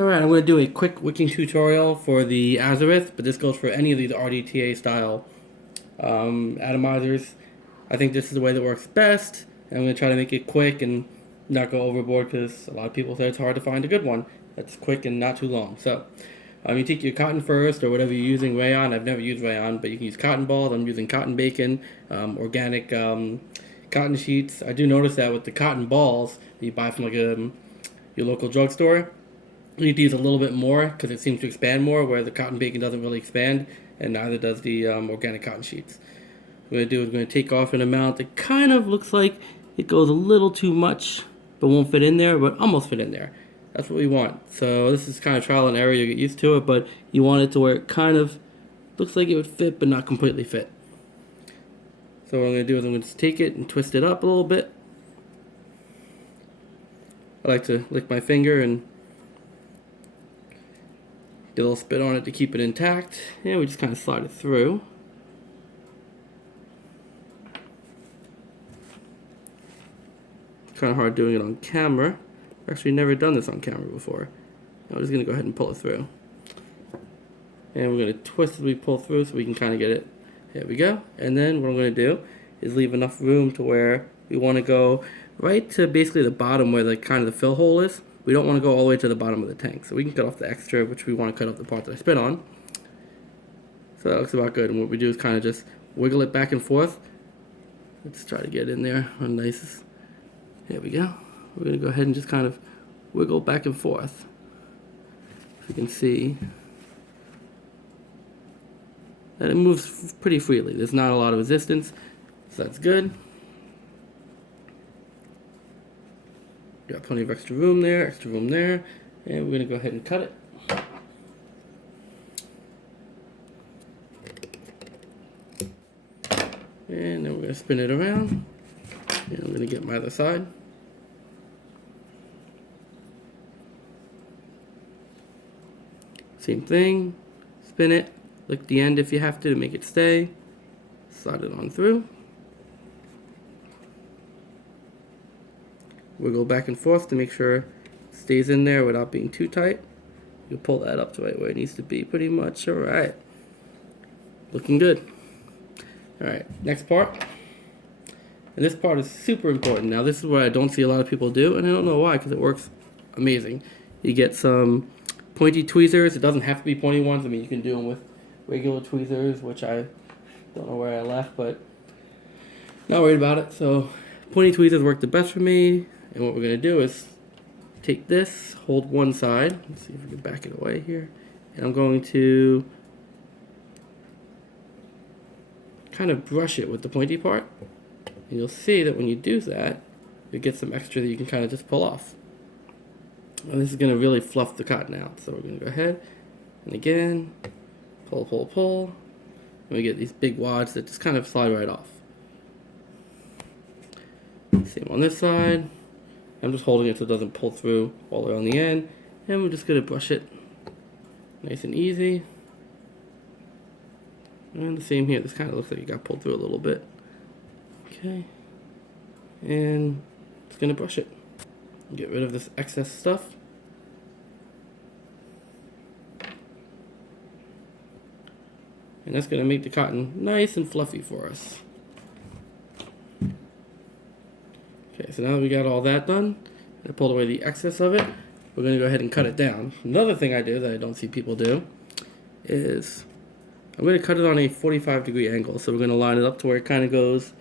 Alright, I'm going to do a quick wicking tutorial for the Azeroth, but this goes for any of these RDTA style atomizers. I think this is the way that works best. I'm going to try to make it quick and not go overboard because a lot of people say it's hard to find a good one that's quick and not too long. So, you take your cotton first or whatever you're using, rayon. I've never used rayon, but you can use cotton balls. I'm using cotton bacon, organic cotton sheets. I do notice that with the cotton balls that you buy from like your local drugstore, you need to use a little bit more because it seems to expand more, where the cotton bacon doesn't really expand, and neither does the organic cotton sheets. What I'm going to do is I'm going to take off an amount that kind of looks like it goes a little too much, but won't fit in there, but almost fit in there. That's what we want. So this is kind of trial and error, you get used to it, but you want it to where it kind of looks like it would fit, but not completely fit. So what I'm going to do is I'm going to take it and twist it up a little bit. I like to lick my finger and get a little spit on it to keep it intact. And we just kind of slide it through. It's kind of hard doing it on camera. I've actually never done this on camera before. I'm just going to go ahead and pull it through. And we're going to twist as we pull through so we can kind of get it. There we go. And then what I'm going to do is leave enough room to where we want to go right to basically the bottom where the kind of the fill hole is. We don't want to go all the way to the bottom of the tank. So we can cut off the extra, which we want to cut off the part that I spit on. So that looks about good. And what we do is kind of just wiggle it back and forth. Let's try to get in there on nice. There we go. We're going to go ahead and just kind of wiggle back and forth. If you can see that it moves pretty freely. There's not a lot of resistance, so that's good. Got plenty of extra room there, and we're going to go ahead and cut it. And then we're going to spin it around, and I'm going to get my other side. Same thing, spin it, lick the end if you have to make it stay, slide it on through. Wiggle back and forth to make sure it stays in there without being too tight. You pull that up to right where it needs to be pretty much. Alright. Looking good. Alright, next part. And this part is super important. Now this is what I don't see a lot of people do, and I don't know why, because it works amazing. You get some pointy tweezers. It doesn't have to be pointy ones. I mean, you can do them with regular tweezers, which I don't know where I left, but not worried about it. So pointy tweezers work the best for me. And what we're going to do is take this, hold one side. Let's see if we can back it away here. And I'm going to kind of brush it with the pointy part. And you'll see that when you do that, you get some extra that you can kind of just pull off. And this is going to really fluff the cotton out. So we're going to go ahead and again, pull, pull, pull. And we get these big wads that just kind of slide right off. Same on this side. I'm just holding it so it doesn't pull through all the way on the end. And we're just going to brush it nice and easy. And the same here. This kind of looks like it got pulled through a little bit. Okay. And just going to brush it. Get rid of this excess stuff. And that's going to make the cotton nice and fluffy for us. Okay, so now that we got all that done, I pulled away the excess of it, we're going to go ahead and cut it down. Another thing I do that I don't see people do is I'm going to cut it on a 45-degree angle. So we're going to line it up to where it kind of goes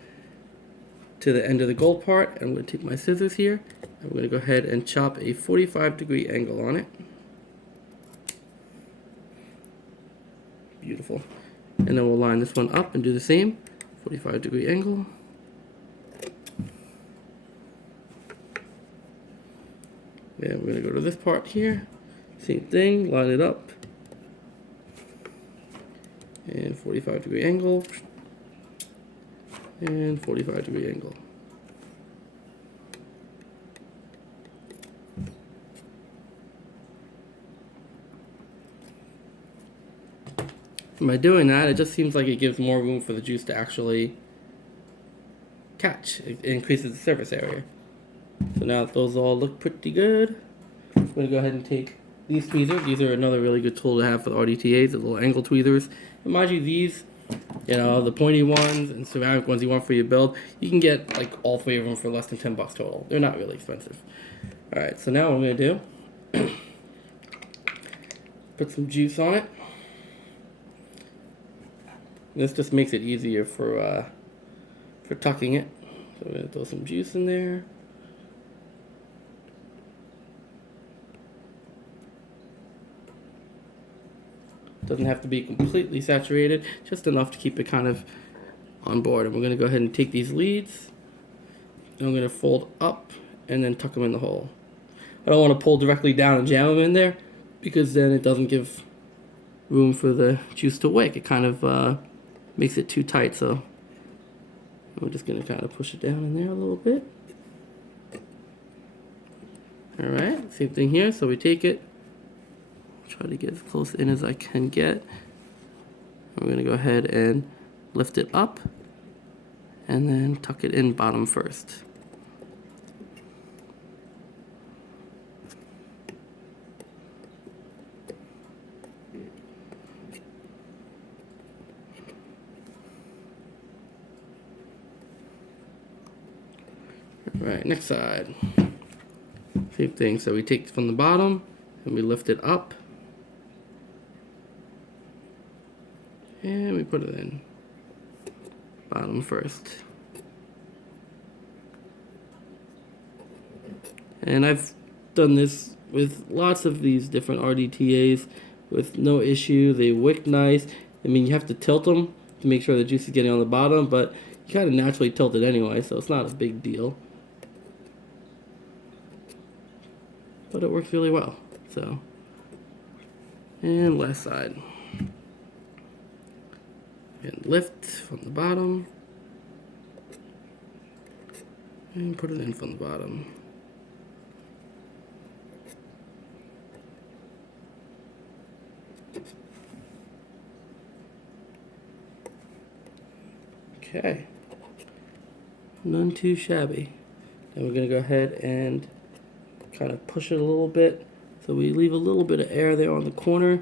to the end of the gold part. And I'm going to take my scissors here, and we're going to go ahead and chop a 45-degree angle on it. Beautiful. And then we'll line this one up and do the same, 45-degree angle. And we're going to go to this part here. Same thing, line it up. And 45-degree angle. And 45-degree angle. And by doing that, it just seems like it gives more room for the juice to actually catch. It increases the surface area. So now those all look pretty good. I'm going to go ahead and take these tweezers, these are another really good tool to have for the RDTAs, the little angle tweezers. And mind you, these, you know, the pointy ones and ceramic ones you want for your build, you can get like all three of them for less than $10 total. They're not really expensive. All right, so now what I'm gonna do, put some juice on it. This just makes it easier for tucking it. So I'm gonna throw some juice in there. Doesn't have to be completely saturated, just enough to keep it kind of on board. And we're going to go ahead and take these leads, and I'm going to fold up and then tuck them in the hole. I don't want to pull directly down and jam them in there, because then it doesn't give room for the juice to wick. It kind of makes it too tight, so we're just going to kind of push it down in there a little bit. Alright, same thing here. So we take it, try to get as close in as I can get. I'm going to go ahead and lift it up and then tuck it in bottom first. Alright, next side. Same thing, so we take it from the bottom and we lift it up. And we put it in bottom first. And I've done this with lots of these different RDTAs with no issue. They wick nice. I mean, you have to tilt them to make sure the juice is getting on the bottom, but you kind of naturally tilt it anyway, so it's not a big deal. But it works really well. So, and last side. And lift from the bottom and put it in from the bottom. Okay, none too shabby. Then we're going to go ahead and kind of push it a little bit, so we leave a little bit of air there on the corner.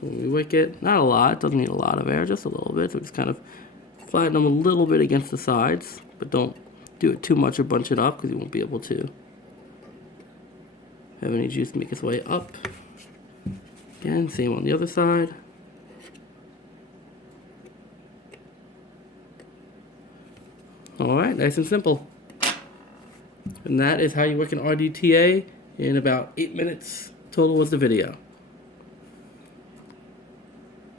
When we wick it, not a lot, it doesn't need a lot of air, just a little bit, so just kind of flatten them a little bit against the sides, but don't do it too much or bunch it up, because you won't be able to have any juice make its way up. Again, same on the other side. Alright, nice and simple. And that is how you wick an RDTA in about 8 minutes total was the video.